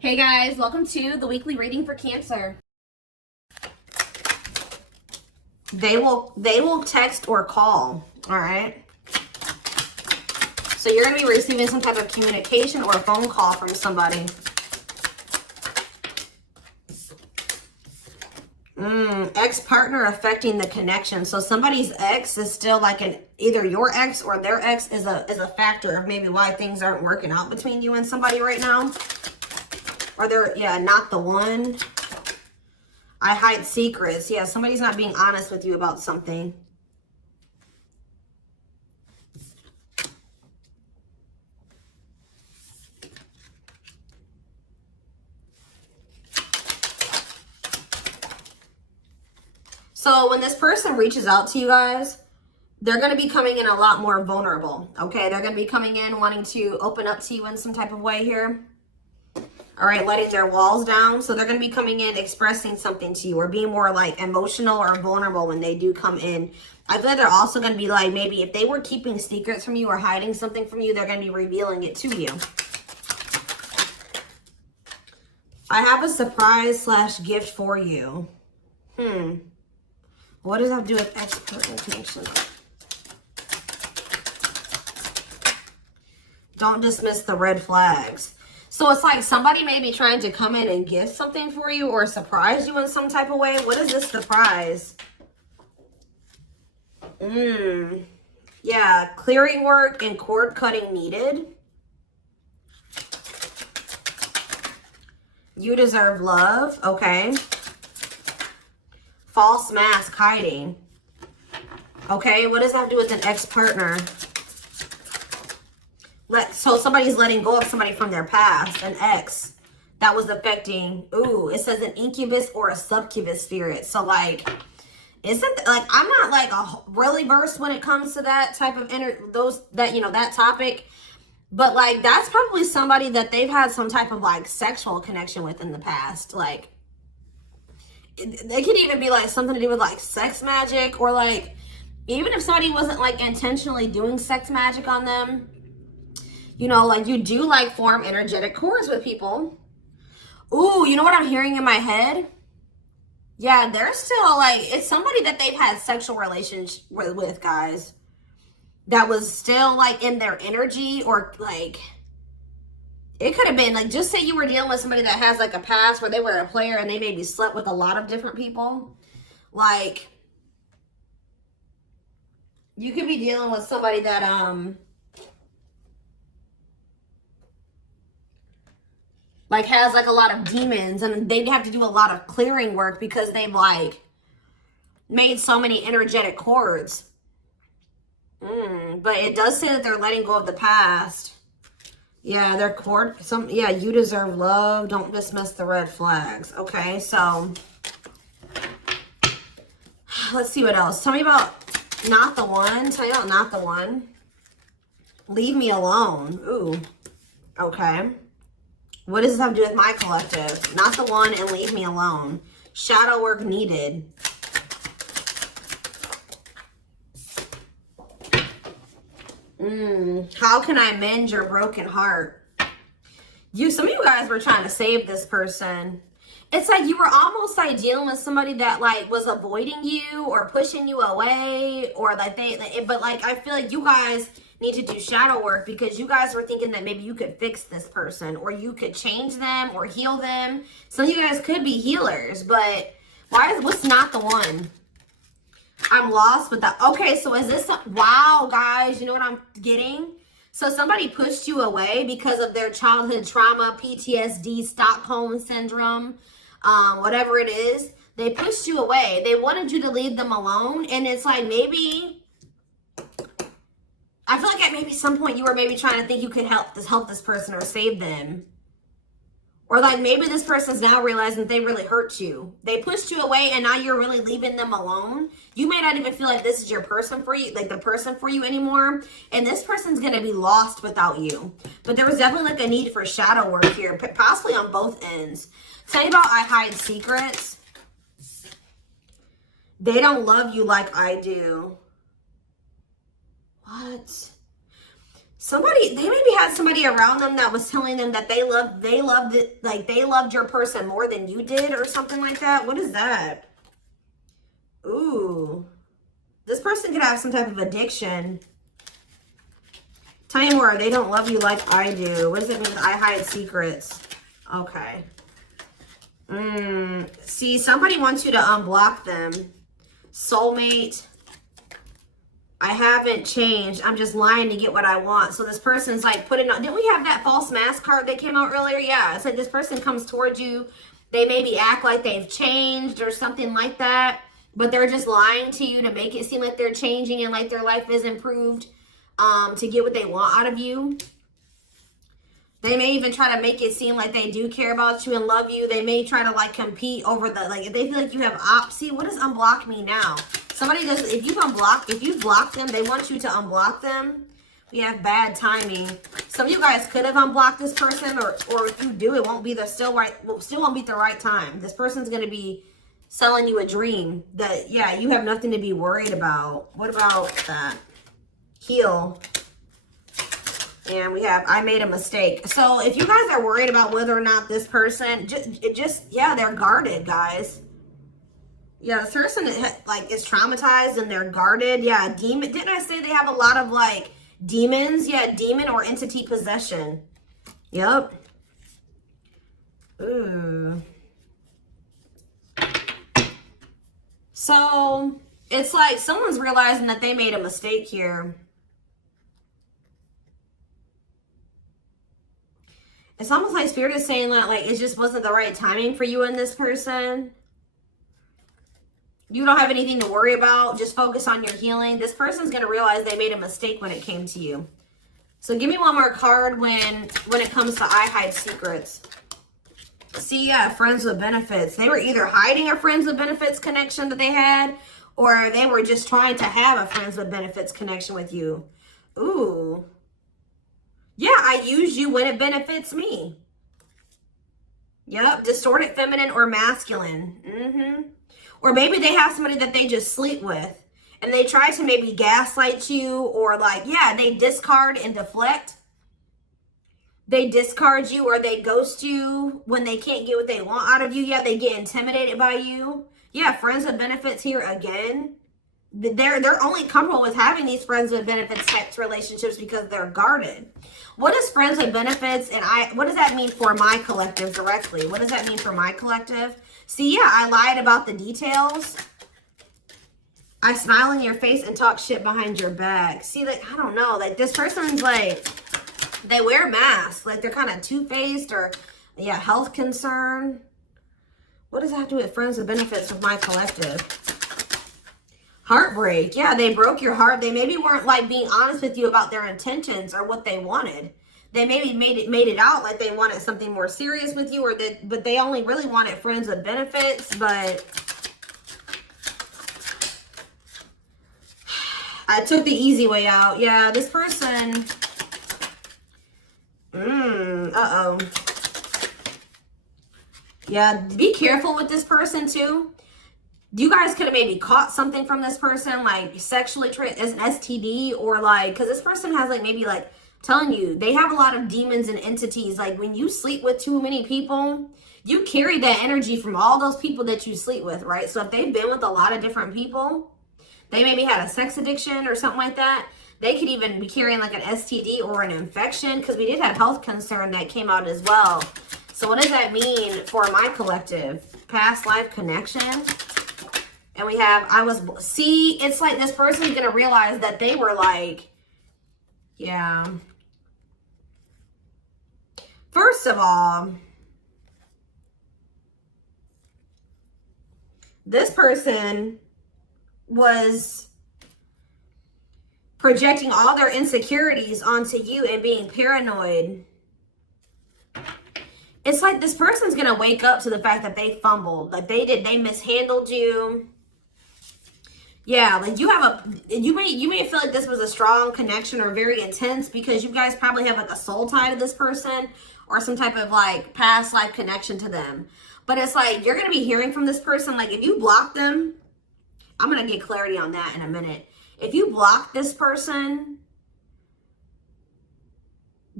Hey guys, welcome to the weekly reading for Cancer. They will text or call, all right? So you're going to be receiving some type of communication or a phone call from somebody. Ex-partner affecting the connection. So somebody's ex is still like either your ex or their ex is a factor of maybe why things aren't working out between you and somebody right now. Or they're, yeah, not the one. I hide secrets. Yeah, somebody's not being honest with you about something. So when this person reaches out to you guys, they're going to be coming in a lot more vulnerable, okay? They're going to be coming in wanting to open up to you in some type of way here. All right, letting their walls down. So they're going to be coming in expressing something to you or being more like emotional or vulnerable when they do come in. I feel like they're also going to be like, maybe if they were keeping secrets from you or hiding something from you, they're going to be revealing it to you. I have a surprise / gift for you. What does that have to do with expert connection? Don't dismiss the red flags. So it's like somebody may be trying to come in and gift something for you or surprise you in some type of way. What is this surprise? Yeah, clearing work and cord cutting needed. You deserve love. Okay. False mask hiding. Okay, what does that have to do with an ex-partner? So somebody's letting go of somebody from their past, an ex that was affecting. Ooh, it says an incubus or a succubus spirit. So like, isn't like, I'm not like really versed when it comes to that type of that topic, but like that's probably somebody that they've had some type of like sexual connection with in the past. Like they could even be like something to do with like sex magic, or like even if somebody wasn't like intentionally doing sex magic on them. You know, like you do like form energetic cords with people. Ooh, you know what I'm hearing in my head? Yeah, they're still like, it's somebody that they've had sexual relations with, guys. That was still like in their energy, or like, it could have been like, just say you were dealing with somebody that has like a past where they were a player and they maybe slept with a lot of different people. Like, you could be dealing with somebody that, like has like a lot of demons, and they'd have to do a lot of clearing work because they've like made so many energetic cords. But it does say that they're letting go of the past. Yeah, their cord, yeah, you deserve love. Don't dismiss the red flags. Okay, so let's see what else. Tell me about not the one. Tell me about not the one. Leave me alone. Ooh, okay. What does this have to do with my collective? Not the one and leave me alone. Shadow work needed. How can I mend your broken heart? Some of you guys were trying to save this person. It's like you were almost like dealing with somebody that like was avoiding you or pushing you away, or like but like I feel like you guys need to do shadow work because you guys were thinking that maybe you could fix this person or you could change them or heal them. Some of you guys could be healers, but what's not the one? I'm lost with that. Okay, so is this, wow, guys, you know what I'm getting? So somebody pushed you away because of their childhood trauma, PTSD, Stockholm syndrome, whatever it is. They pushed you away. They wanted you to leave them alone. And it's like maybe, I feel like at maybe some point you were maybe trying to think you could help this person or save them. Or like maybe this person's now realizing they really hurt you. They pushed you away and now you're really leaving them alone. You may not even feel like this is your person for you, like the person for you anymore. And this person's going to be lost without you. But there was definitely like a need for shadow work here, possibly on both ends. Tell me about I hide secrets. They don't love you like I do. What? Somebody, they maybe had somebody around them that was telling them that they loved it, like they loved your person more than you did or something like that. What is that? Ooh. This person could have some type of addiction. Tell me more. They don't love you like I do. What does it mean with I hide secrets? Okay. See, somebody wants you to unblock them. Soulmate. I haven't changed. I'm just lying to get what I want. So this person's like putting on, didn't we have that false mask card that came out earlier? Yeah, it's like this person comes towards you. They maybe act like they've changed or something like that, but they're just lying to you to make it seem like they're changing and like their life is improved, to get what they want out of you. They may even try to make it seem like they do care about you and love you. They may try to like compete over the, like if they feel like you have see, what does unblock me now? Somebody does, if you've blocked them, they want you to unblock them. We have bad timing. Some of you guys could have unblocked this person, or if you do, it won't be the still won't be the right time. This person's gonna be selling you a dream that, yeah, you have nothing to be worried about. What about that? Heal. And we have, I made a mistake. So if you guys are worried about whether or not this person, yeah, they're guarded, guys. Yeah, this person like is traumatized and they're guarded. Yeah, demon. Didn't I say they have a lot of like demons? Yeah, demon or entity possession. Yep. Ooh. So it's like someone's realizing that they made a mistake here. It's almost like Spirit is saying that like it just wasn't the right timing for you and this person. You don't have anything to worry about. Just focus on your healing. This person's going to realize they made a mistake when it came to you. So give me one more card when it comes to I hide secrets. See, yeah, friends with benefits. They were either hiding a friends with benefits connection that they had, or they were just trying to have a friends with benefits connection with you. Ooh. Yeah, I use you when it benefits me. Yep, distorted feminine or masculine. Or maybe they have somebody that they just sleep with and they try to maybe gaslight you, or like, yeah, they discard and deflect. They discard you or they ghost you when they can't get what they want out of you. Yeah, they get intimidated by you. Yeah, friends with benefits here again. They're only comfortable with having these friends with benefits types relationships because they're guarded. What is friends with benefits, and what does that mean for my collective directly? What does that mean for my collective? See, yeah, I lied about the details. I smile in your face and talk shit behind your back. See, like, I don't know, like this person's like, they wear masks, like they're kind of two-faced, or yeah, health concern. What does that have to do with friends with benefits with my collective? Heartbreak. Yeah, they broke your heart. They maybe weren't like being honest with you about their intentions or what they wanted. They maybe made it out like they wanted something more serious with you, but they only really wanted friends with benefits. But I took the easy way out. Yeah, this person. Uh-oh. Yeah, be careful with this person too. You guys could have maybe caught something from this person, like sexually as an STD, or like, because this person has like maybe like telling you they have a lot of demons and entities. Like when you sleep with too many people, you carry that energy from all those people that you sleep with, right? So if they've been with a lot of different people, they maybe had a sex addiction or something like that. They could even be carrying like an STD or an infection, because we did have health concern that came out as well. So what does that mean for my collective? Past life connection. And we have, see, it's like this person's going to realize that they were like, yeah. First of all, this person was projecting all their insecurities onto you and being paranoid. It's like this person's going to wake up to the fact that they fumbled. Like they mishandled you. Yeah, like you may feel like this was a strong connection or very intense because you guys probably have like a soul tie to this person or some type of like past life connection to them. But it's like you're going to be hearing from this person. Like if you block them, I'm going to get clarity on that in a minute. If you block this person,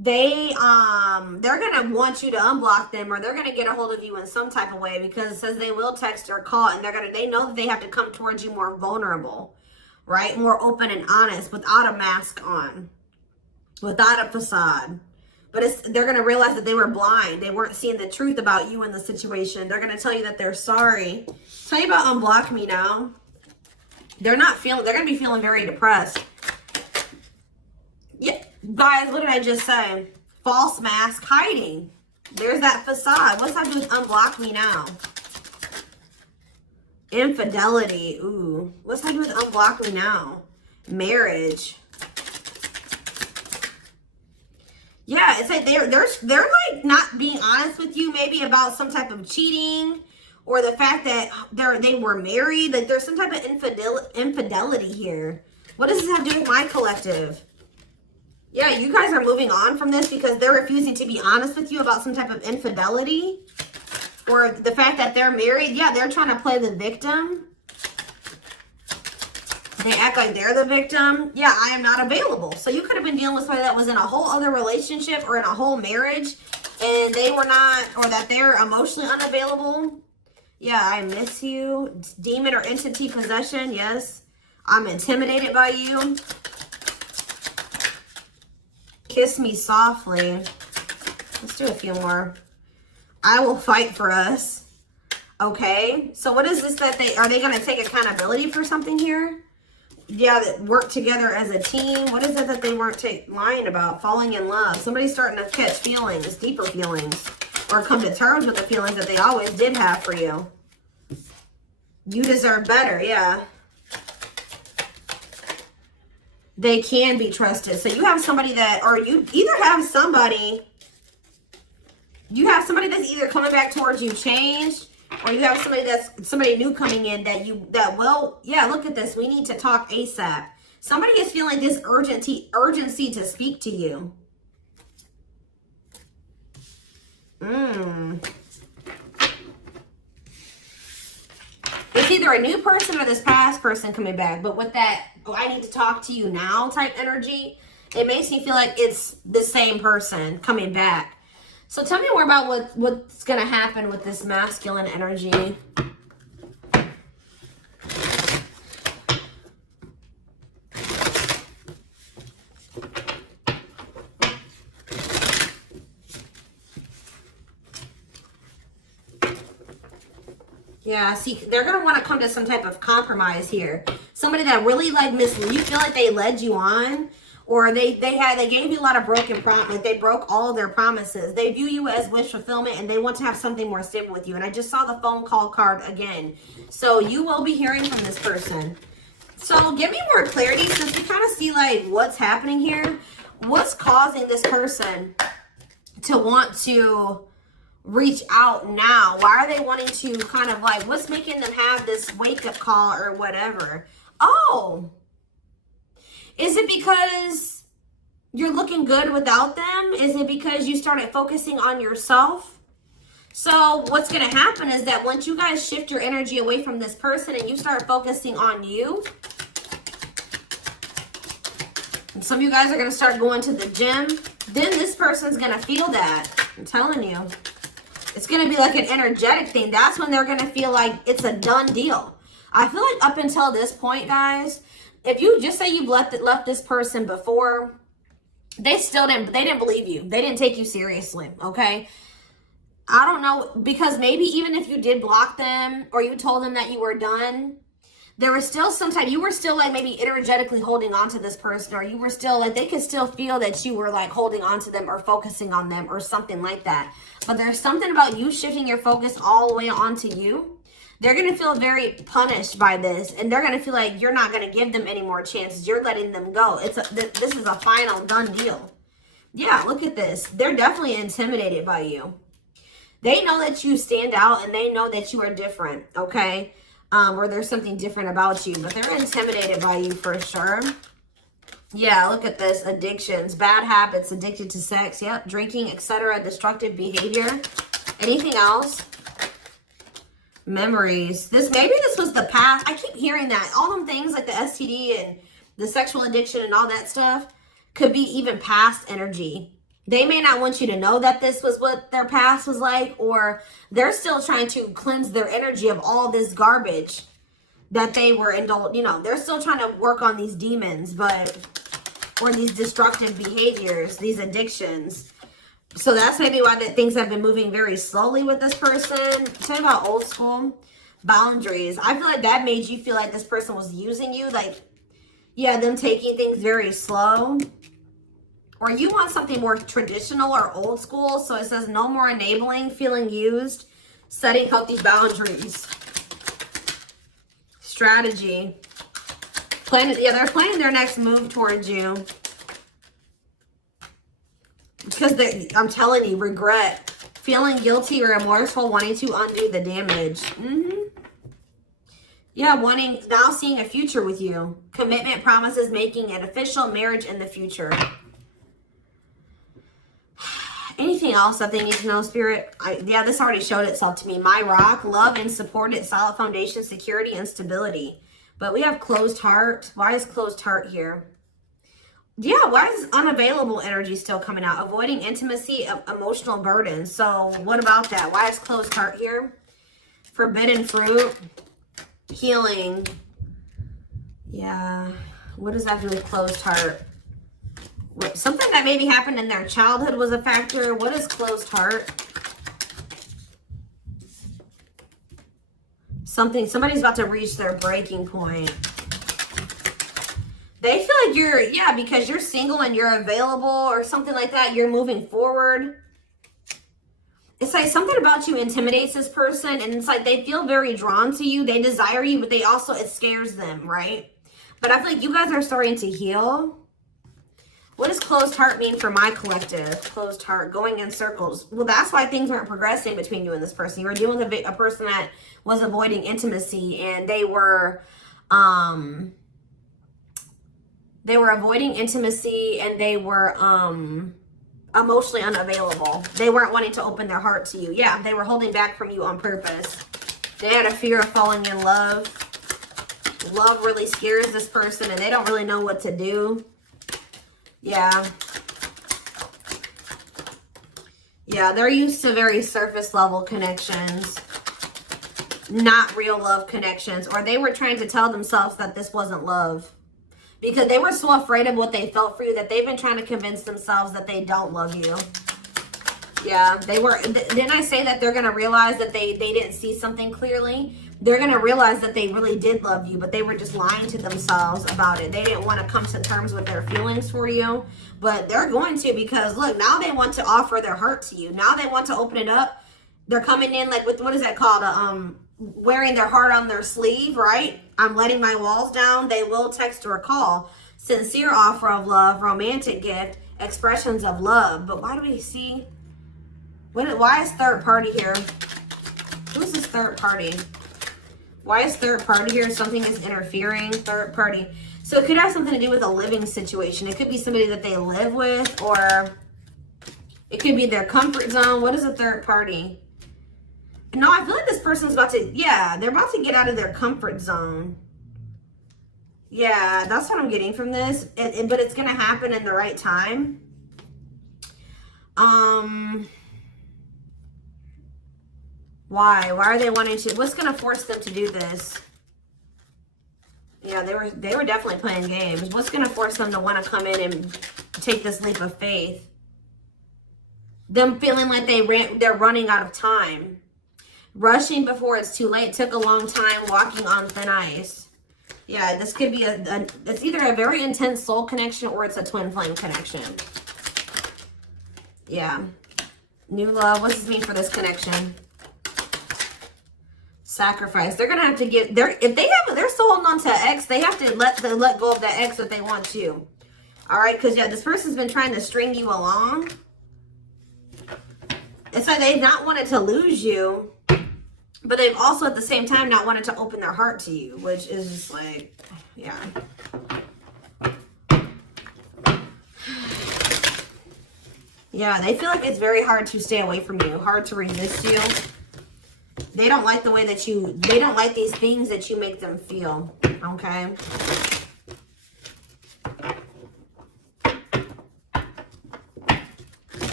they're gonna want you to unblock them, or they're gonna get a hold of you in some type of way, because it says they will text or call, and they know that they have to come towards you more vulnerable, right? More open and honest, without a mask on, without a facade. But they're gonna realize that they were blind. They weren't seeing the truth about you in the situation. They're gonna tell you that they're sorry. Tell you about unblock me now. They're gonna be feeling very depressed. Yeah, guys, what did I just say? False mask hiding. There's that facade. What's that do with unblock me now? Infidelity. Ooh. What's that do with unblock me now? Marriage. Yeah, it's like they're like not being honest with you, maybe about some type of cheating, or the fact that they were married. Like there's some type of infidelity here. What does this have to do with my collective? Yeah, you guys are moving on from this because they're refusing to be honest with you about some type of infidelity, or the fact that they're married. Yeah, they're trying to play the victim. They act like they're the victim. Yeah, I am not available. So you could have been dealing with somebody that was in a whole other relationship or in a whole marriage, and they were not, or that they're emotionally unavailable. Yeah, I miss you. Demon or entity possession. Yes, I'm intimidated by you. Kiss me softly. Let's do a few more. I will fight for us. Okay, so what is this that are they going to take accountability for something here? Yeah, that work together as a team. What is it that they weren't lying about? Falling in love. Somebody's starting to catch feelings, deeper feelings, or come to terms with the feelings that they always did have for you. You deserve better, yeah. They can be trusted. So you have somebody that, or you either have somebody, that's either coming back towards you changed, or you have somebody new coming in that will, yeah, look at this. We need to talk ASAP. Somebody is feeling this urgency to speak to you. It's either a new person or this past person coming back. But with that, oh, I need to talk to you now type energy, it makes me feel like it's the same person coming back. So tell me more about what's going to happen with this masculine energy. Yeah, see, they're going to want to come to some type of compromise here. Somebody that really like misled you, feel like they led you on, or they gave you a lot of broken promises. They broke all of their promises. They view you as wish fulfillment, and they want to have something more stable with you. And I just saw the phone call card again. So you will be hearing from this person. So give me more clarity, since we kind of see like what's happening here. What's causing this person to want to reach out now? Why are they wanting to kind of like, what's making them have this wake-up call or whatever? Oh, is it because you're looking good without them? Is it because you started focusing on yourself? So what's going to happen is that once you guys shift your energy away from this person and you start focusing on you, and some of you guys are going to start going to the gym, then this person's going to feel that. I'm telling you. It's going to be like an energetic thing. That's when they're going to feel like it's a done deal. I feel like up until this point, guys, if you just say you've left this person before, they didn't believe you. They didn't take you seriously, okay? I don't know, because maybe even if you did block them or you told them that you were done, there was still you were still like maybe energetically holding on to this person, or you were still like, they could still feel that you were like holding on to them or focusing on them or something like that. But there's something about you shifting your focus all the way onto you. They're going to feel very punished by this, and they're going to feel like you're not going to give them any more chances. You're letting them go. This is a final done deal. Yeah, look at this. They're definitely intimidated by you. They know that you stand out, and they know that you are different, okay? Or there's something different about you, but they're intimidated by you for sure. Yeah, look at this. Addictions, bad habits, addicted to sex, yep, drinking, etc., destructive behavior. Anything else? Memories. Maybe this was the past. I keep hearing that. All them things like the STD and the sexual addiction and all that stuff could be even past energy. They may not want you to know that this was what their past was like, or they're still trying to cleanse their energy of all this garbage that they were indulged. You know, they're still trying to work on these demons, but, or these destructive behaviors, these addictions. So that's maybe why that things have been moving very slowly with this person. Talking about old school boundaries. I feel like that made you feel like this person was using you. Like, yeah, them taking things very slow. Or you want something more traditional or old school. So it says no more enabling, feeling used, setting healthy boundaries. Strategy. Yeah, they're planning their next move towards you. Because I'm telling you, regret. Feeling guilty or remorseful, wanting to undo the damage. Yeah, now seeing a future with you. Commitment, promises, making an official marriage in the future. Anything else that they need to know, Spirit? Yeah, this already showed itself to me. My rock, love and supported, solid foundation, security, and stability. But we have closed heart. Why is closed heart here? Yeah, why is unavailable energy still coming out? Avoiding intimacy, emotional burden. So what about that? Why is closed heart here? Forbidden fruit, healing. Yeah, what does that do with closed heart? Something that maybe happened in their childhood was a factor. What is closed heart? Somebody's about to reach their breaking point. They feel like you're, yeah, because you're single and you're available or something like that. You're moving forward. It's like something about you intimidates this person. And it's like they feel very drawn to you. They desire you, but they also, it scares them, right? But I feel like you guys are starting to heal. What does closed heart mean for my collective? Closed heart, going in circles. Well, that's why things weren't progressing between you and this person. You were dealing with a person that was avoiding intimacy, and they were avoiding intimacy, and they were emotionally unavailable. They weren't wanting to open their heart to you. Yeah, they were holding back from you on purpose. They had a fear of falling in love. Love really scares this person, and they don't really know what to do. Yeah. Yeah, they're used to very surface level connections, not real love connections. Or they were trying to tell themselves that this wasn't love because they were so afraid of what they felt for you that they've been trying to convince themselves that they don't love you. Yeah, they were. Didn't I say that they're going to realize that they didn't see something clearly? They're going to realize that they really did love you, but they were just lying to themselves about it. They didn't want to come to terms with their feelings for you, but they're going to, because look, now they want to offer their heart to you. Now they want to open it up. They're coming in like with, what is that called? Wearing their heart on their sleeve, right? I'm letting my walls down. They will text or call. Sincere offer of love, romantic gift, expressions of love. But why do we see? Why is third party here? Who's this third party? Why is third party here? Something is interfering. Third party. So it could have something to do with a living situation. It could be somebody that they live with, or it could be their comfort zone. What is a third party? No, I feel like this person's about to, yeah, they're about to get out of their comfort zone. Yeah, that's what I'm getting from this. But it's going to happen in the right time. Why are they wanting to? What's going to force them to do this? Yeah, they were definitely playing games. What's going to force them to want to come in and take this leap of faith? Them feeling like they're running out of time. Rushing before it's too late. Took a long time. Walking on thin ice. Yeah, this could be it's either a very intense soul connection or it's a twin flame connection. Yeah. New love. What does this mean for this connection? Sacrifice. They're gonna have to give. If they're still holding on to an ex, they have to let go of that ex if they want to. All right, because yeah, this person's been trying to string you along. It's like they've not wanted to lose you, but they've also at the same time not wanted to open their heart to you, which is just like, yeah. Yeah, they feel like it's very hard to stay away from you, hard to resist you. They don't like the way that they don't like these things that you make them feel, okay?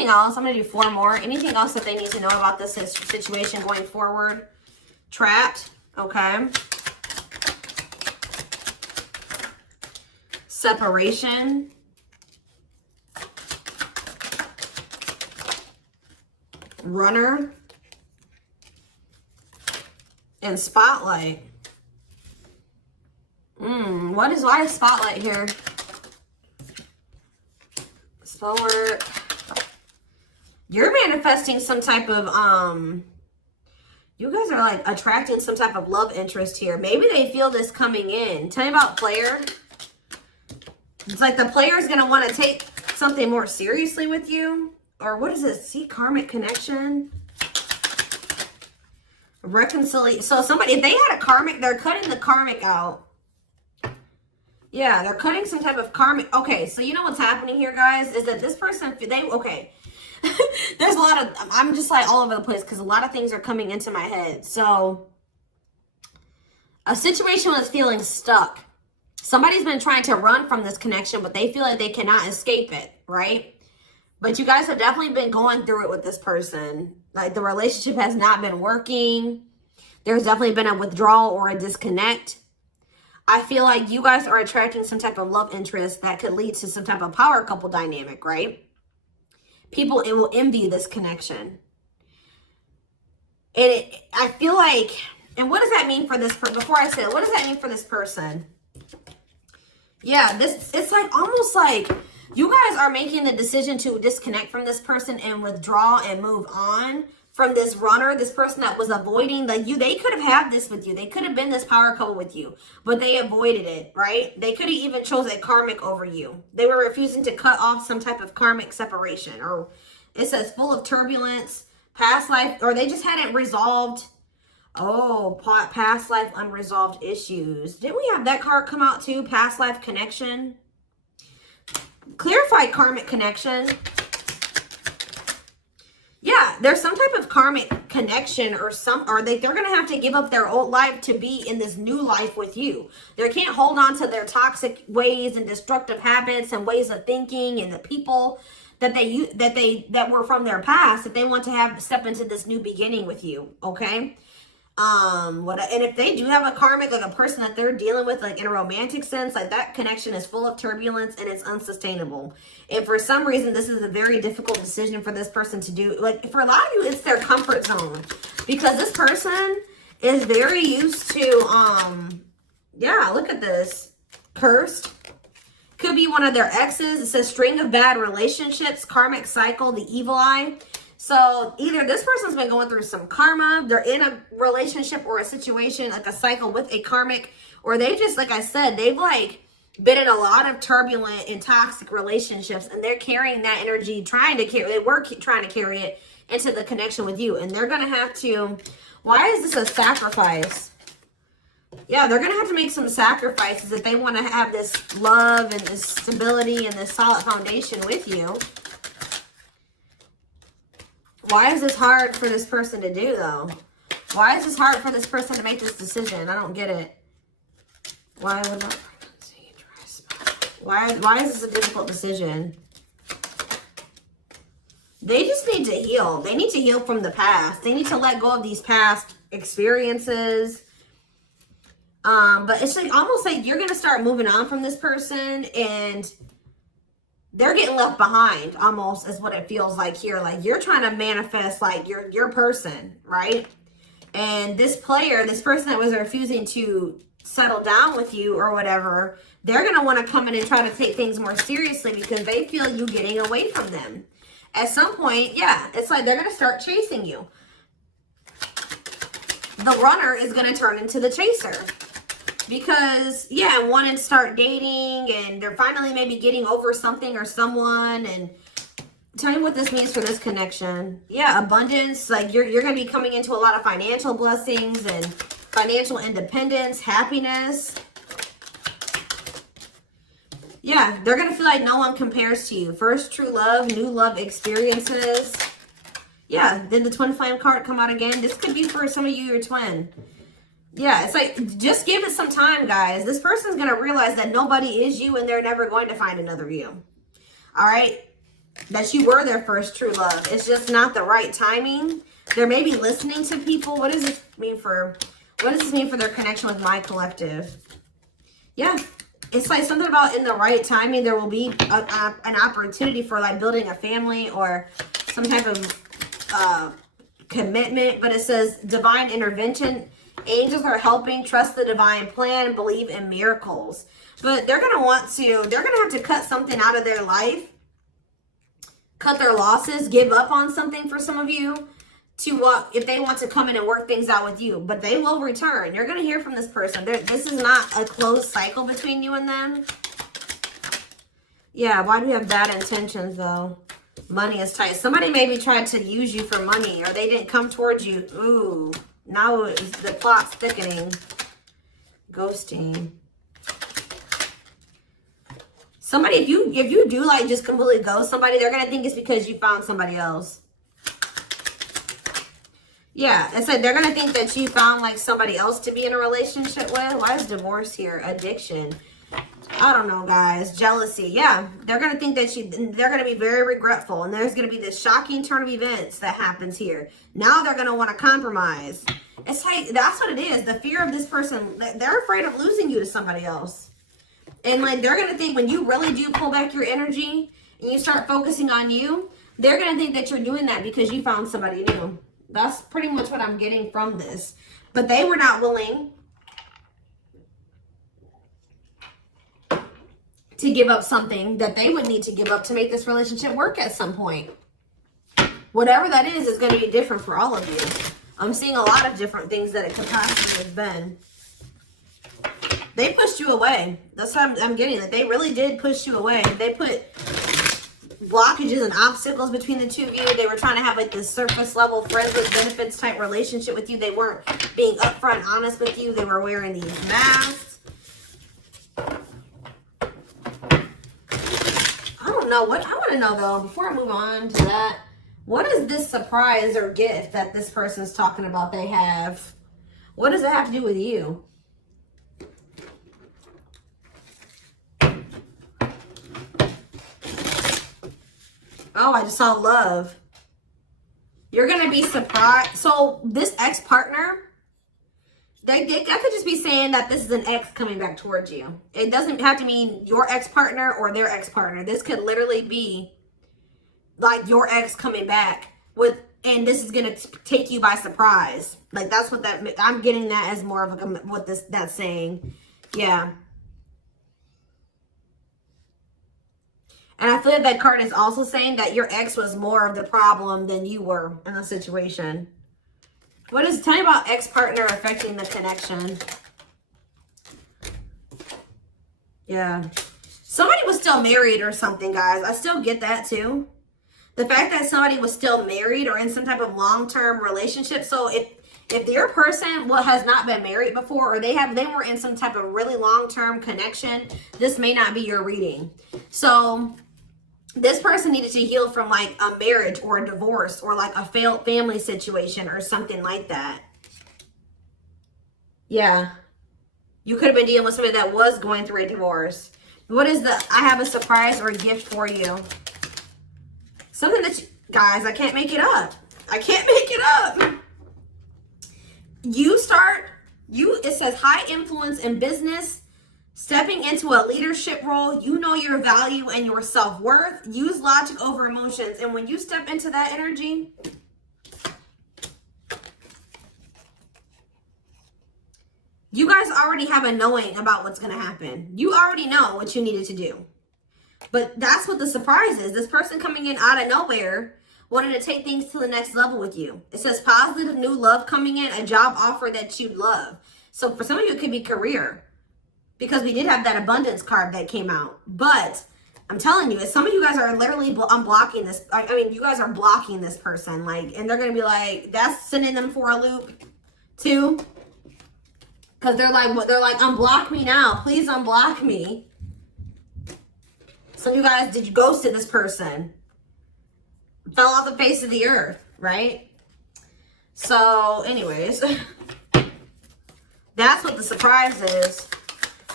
anything else? I'm going to do 4 more. Anything else that they need to know about this situation going forward? Trapped. Okay. Separation. Runner. And spotlight. Why is spotlight here? Forward. You're manifesting some type of you guys are like attracting some type of love interest here. Maybe they feel this coming in. Tell me about player. It's like the player is going to want to take something more seriously with you. Or what is this? See, karmic connection. Reconciliation. So somebody, if they had a karmic, they're cutting the karmic out. Yeah, they're cutting some type of karmic. Okay, so you know what's happening here, guys, is that this person, okay. There's a lot of, I'm just like all over the place because a lot of things are coming into my head. So, a situation was feeling stuck. Somebody's been trying to run from this connection, but they feel like they cannot escape it, right? But you guys have definitely been going through it with this person. Like, the relationship has not been working. There's definitely been a withdrawal or a disconnect. I feel like you guys are attracting some type of love interest that could lead to some type of power couple dynamic, right? People will envy this connection. And I feel like, and what does that mean for this person? Before I say it, what does that mean for this person? Yeah, it's like almost like you guys are making the decision to disconnect from this person and withdraw and move on from this runner, this person that was avoiding they could have had this with you. They could have been this power couple with you, but they avoided it, right? They could have even chose a karmic over you. They were refusing to cut off some type of karmic separation, or it says full of turbulence, past life, or they just hadn't resolved. Oh, past life unresolved issues. Didn't we have that card come out too? Past life connection. Clarified karmic connection. Yeah, there's some type of karmic connection or they're going to have to give up their old life to be in this new life with you. They can't hold on to their toxic ways and destructive habits and ways of thinking and the people that were from their past that they want to step into this new beginning with you, okay? And if they do have a karmic, like a person that they're dealing with, like in a romantic sense, like that connection is full of turbulence and it's unsustainable. And for some reason, this is a very difficult decision for this person to do. Like for a lot of you, it's their comfort zone because this person is very used to, yeah, look at this. Cursed. Could be one of their exes. It says string of bad relationships, karmic cycle, the evil eye. So either this person's been going through some karma, they're in a relationship or a situation, like a cycle with a karmic, or they just, like I said, they've like been in a lot of turbulent and toxic relationships, and they're carrying that energy, they were trying to carry it into the connection with you, and they're going to have to, why is this a sacrifice? Yeah, they're going to have to make some sacrifices if they want to have this love and this stability and this solid foundation with you. Why is this hard for this person to do, though? Why is this hard for this person to make this decision? I don't get it. Why would not pregnancy, dry spot? Why is this a difficult decision? They just need to heal. They need to heal from the past. They need to let go of these past experiences. But it's like almost like you're going to start moving on from this person and they're getting left behind, almost is what it feels like here. Like you're trying to manifest like your person, right? And this person that was refusing to settle down with you or whatever, they're going to want to come in and try to take things more seriously because they feel you getting away from them. At some point, yeah, it's like they're going to start chasing you. The runner is going to turn into the chaser. Because, yeah, wanting to start dating and they're finally maybe getting over something or someone. And tell me what this means for this connection. Yeah, abundance. Like you're going to be coming into a lot of financial blessings and financial independence, happiness. Yeah, they're going to feel like no one compares to you. First true love, new love experiences. Yeah, then the twin flame card come out again. This could be for some of you, your twin. Yeah, it's like, just give it some time, guys. This person's going to realize that nobody is you and they're never going to find another you. All right? that you were their first true love. It's just not the right timing. They're maybe listening to people. What does this mean for their connection with my collective? Yeah. It's like something about in the right timing, there will be an opportunity for like building a family or some type of commitment. But it says divine intervention. Angels are helping. Trust the divine plan. Believe in miracles. But they're going to have to cut something out of their life. Cut their losses. Give up on something for some of you. If they want to come in and work things out with you. But they will return. You're going to hear from this person. This is not a closed cycle between you and them. Yeah, why do we have bad intentions, though? Money is tight. Somebody maybe tried to use you for money, or they didn't come towards you. Ooh, now the plot's thickening. Ghosting. Somebody, if you do like just completely ghost somebody, they're going to think it's because you found somebody else. Yeah, it said they're going to think that you found like somebody else to be in a relationship with. Why is divorce here? Addiction. I don't know, guys. Jealousy. Yeah, they're going to think that they're going to be very regretful. And there's going to be this shocking turn of events that happens here. Now they're going to want to compromise. It's like, that's what it is. The fear of this person, they're afraid of losing you to somebody else. And like, they're going to think when you really do pull back your energy and you start focusing on you, they're going to think that you're doing that because you found somebody new. That's pretty much what I'm getting from this. But they were not willing to give up something that they would need to give up to make this relationship work at some point. Whatever that is going to be different for all of you. I'm seeing a lot of different things that it could possibly have been. They pushed you away. That's what I'm getting. That they really did push you away. They put blockages and obstacles between the two of you. They were trying to have like this surface level friends with benefits type relationship with you. They weren't being upfront honest with you. They were wearing these masks. I don't know what I want to know though, before I move on to that, what is this surprise or gift that this person's talking about they have? What does it have to do with you? Oh, I just saw love. You're going to be surprised. So this ex-partner, they could just be saying that this is an ex coming back towards you. It doesn't have to mean your ex-partner or their ex-partner. This could literally be like your ex coming back and this is going to take you by surprise. Like that's what I'm getting that as more of what that's saying. Yeah. And I feel like that card is also saying that your ex was more of the problem than you were in the situation. Tell me about ex-partner affecting the connection. Yeah. Somebody was still married or something, guys. I still get that too. The fact that somebody was still married or in some type of long-term relationship. So if your person has not been married before or they were in some type of really long-term connection, this may not be your reading. So this person needed to heal from like a marriage or a divorce or like a failed family situation or something like that. Yeah. You could have been dealing with somebody that was going through a divorce. What is I have a surprise or a gift for you. Something that guys, I can't make it up. I can't make it up. It says high influence in business. Stepping into a leadership role, you know your value and your self-worth. Use logic over emotions. And when you step into that energy, you guys already have a knowing about what's going to happen. You already know what you needed to do. But that's what the surprise is. This person coming in out of nowhere wanted to take things to the next level with you. It says positive new love coming in, a job offer that you'd love. So for some of you, it could be career. Because we did have that abundance card that came out. But I'm telling you, some of you guys are literally unblocking this. I mean, you guys are blocking this person. And they're going to be like, that's sending them for a loop too. Because they're like, unblock me now. Please unblock me. Some of you guys, did you ghosted this person? Fell off the face of the earth, right? So anyways, that's what the surprise is.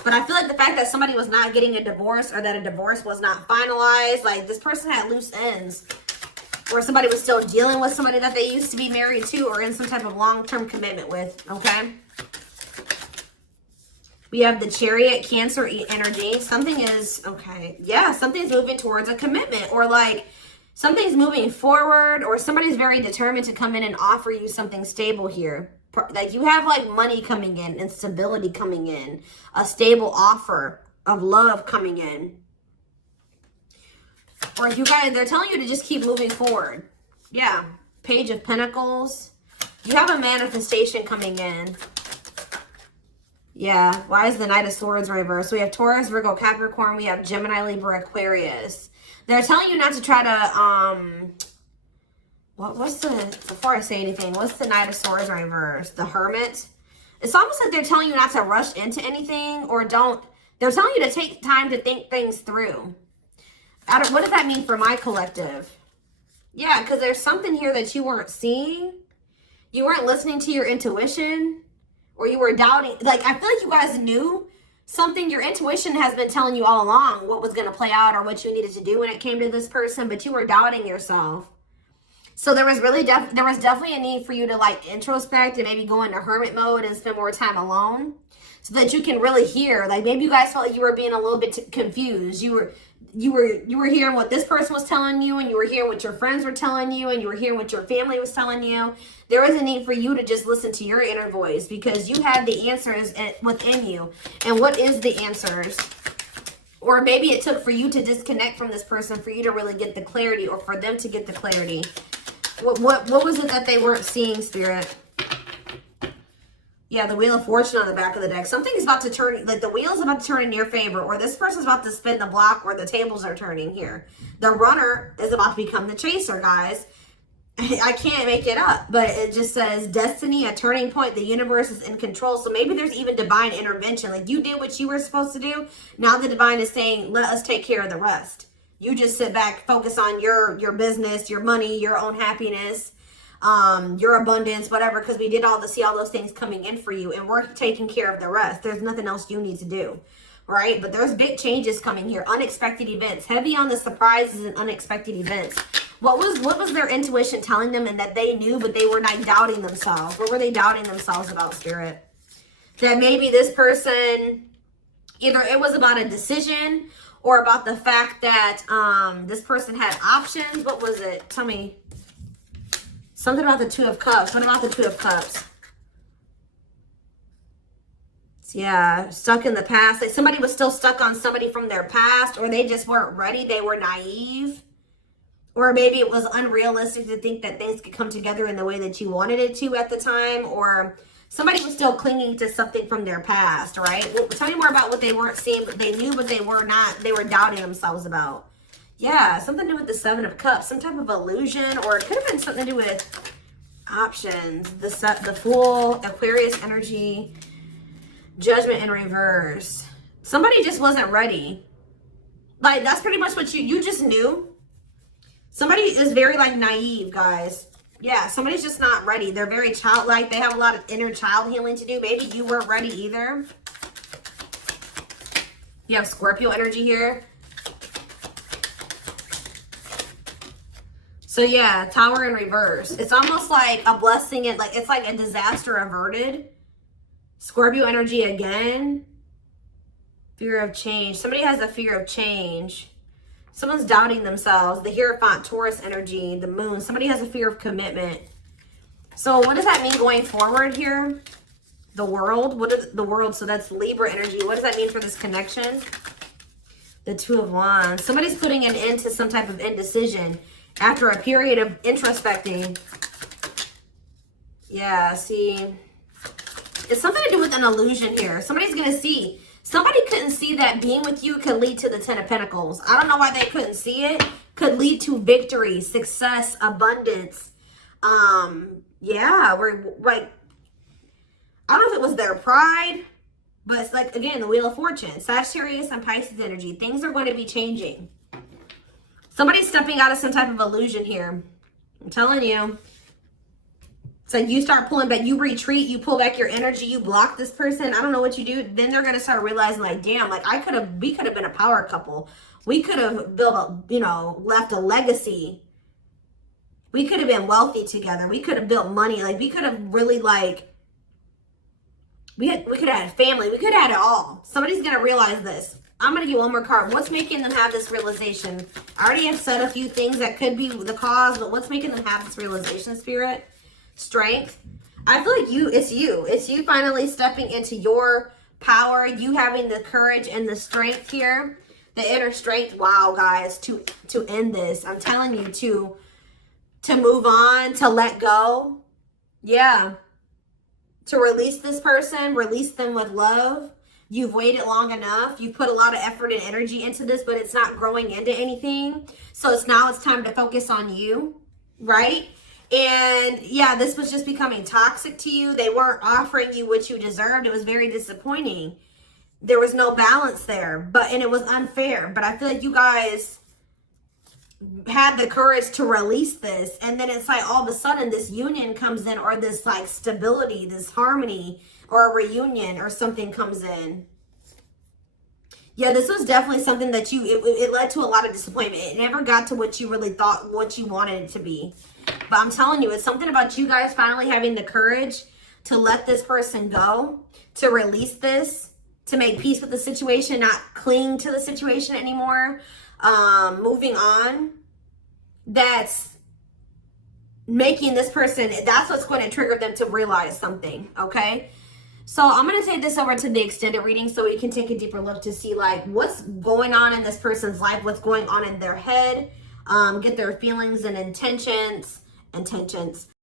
But I feel like the fact that somebody was not getting a divorce or that a divorce was not finalized, like this person had loose ends. Or somebody was still dealing with somebody that they used to be married to or in some type of long-term commitment with, okay? We have the Chariot, Cancer energy. Something is, okay, yeah, something's moving towards a commitment, or like something's moving forward, or somebody's very determined to come in and offer you something stable here. Like you have like money coming in and stability coming in, a stable offer of love coming in. Or you guys, they're telling you to just keep moving forward. Yeah, Page of Pentacles. You have a manifestation coming in. Yeah, why is the Knight of Swords reversed? We have Taurus, Virgo, Capricorn. We have Gemini, Libra, Aquarius. They're telling you not to try to, before I say anything, what's the Knight of Swords reversed? The Hermit. It's almost like they're telling you not to rush into anything, or they're telling you to take time to think things through. What does that mean for my collective? Yeah, because there's something here that you weren't seeing. You weren't listening to your intuition, or you were doubting. Like, I feel like you guys knew something. Your intuition has been telling you all along what was going to play out or what you needed to do when it came to this person, but you were doubting yourself. So there was definitely a need for you to like introspect and maybe go into hermit mode and spend more time alone so that you can really hear. Like maybe you guys felt like you were being a little bit confused. You were hearing what this person was telling you, and you were hearing what your friends were telling you, and you were hearing what your family was telling you. There is a need for you to just listen to your inner voice, because you have the answers within you. And what is the answers? Or maybe it took for you to disconnect from this person for you to really get the clarity, or for them to get the clarity. What was it that they weren't seeing, Spirit? Yeah, the Wheel of Fortune on the back of the deck. Something's about to turn, like the wheel is about to turn in your favor, or this person's about to spin the block, or the tables are turning here. The runner is about to become the chaser, guys. I can't make it up, but it just says destiny, a turning point. The universe is in control. So maybe there's even divine intervention. Like you did what you were supposed to do. Now the divine is saying, let us take care of the rest. You just sit back, focus on your business, your money, your own happiness, your abundance, whatever, because we did see all those things coming in for you, and we're taking care of the rest. There's nothing else you need to do, right? But there's big changes coming here, unexpected events, heavy on the surprises and unexpected events. What was their intuition telling them, and that they knew, but they were not doubting themselves? What were they doubting themselves about, Spirit? That maybe this person, either it was about a decision or about the fact that this person had options. What was it? Tell me. Something about the Two of Cups. What about the Two of Cups? Yeah, stuck in the past. Like somebody was still stuck on somebody from their past, or they just weren't ready. They were naive. Or maybe it was unrealistic to think that things could come together in the way that you wanted it to at the time. Or somebody was still clinging to something from their past, right? Well, tell me more about what they weren't seeing, but they knew, but they were not. They were doubting themselves about. Yeah, something to do with the Seven of Cups, some type of illusion, or it could have been something to do with options. The Fool, Aquarius energy, Judgment in reverse. Somebody just wasn't ready. Like, that's pretty much what you just knew. Somebody is very, like, naive, guys. Yeah, somebody's just not ready. They're very childlike. They have a lot of inner child healing to do. Maybe you weren't ready either. You have Scorpio energy here. So yeah, Tower in reverse. It's almost like a blessing. It's like a disaster averted. Scorpio energy again. Fear of change. Somebody has a fear of change. Someone's doubting themselves. The Hierophant, Taurus energy, the Moon. Somebody has a fear of commitment. So what does that mean going forward here? The World. What is the World? So that's Libra energy. What does that mean for this connection? The Two of Wands. Somebody's putting an end to some type of indecision after a period of introspecting. Yeah, see. It's something to do with an illusion here. Somebody's going to see. Somebody couldn't see that being with you could lead to the Ten of Pentacles. I don't know why they couldn't see it. Could lead to victory, success, abundance. Yeah, we're like, I don't know if it was their pride, but it's like, again, the Wheel of Fortune. Sagittarius and Pisces energy. Things are going to be changing. Somebody's stepping out of some type of illusion here. I'm telling you. So you start pulling back, you retreat, you pull back your energy, you block this person. I don't know what you do. Then they're going to start realizing like, damn, like we could have been a power couple. We could have built a, you know, left a legacy. We could have been wealthy together. We could have built money. Like we could have really like, we could have had a family. We could have had it all. Somebody's going to realize this. I'm going to get one more card. What's making them have this realization? I already have said a few things that could be the cause, but what's making them have this realization, Spirit? Strength. I feel like it's you finally stepping into your power, you having the courage and the strength here, the inner strength. Wow, guys, to end this. I'm telling you, to move on, to let go. Yeah. To release this person, release them with love. You've waited long enough. You've put a lot of effort and energy into this, but it's not growing into anything. So it's time to focus on you, right? And yeah, this was just becoming toxic to you. They weren't offering you what you deserved. It was very disappointing. There was no balance there, and it was unfair. But I feel like you guys had the courage to release this. And then it's like all of a sudden this union comes in, or this like stability, this harmony, or a reunion or something comes in. Yeah, this was definitely something that it led to a lot of disappointment. It never got to what you really thought, what you wanted it to be. But I'm telling you, it's something about you guys finally having the courage to let this person go, to release this, to make peace with the situation, not cling to the situation anymore, moving on. That's making this person, that's what's going to trigger them to realize something, okay? So I'm going to take this over to the extended reading so we can take a deeper look to see like what's going on in this person's life, what's going on in their head, get their feelings and intentions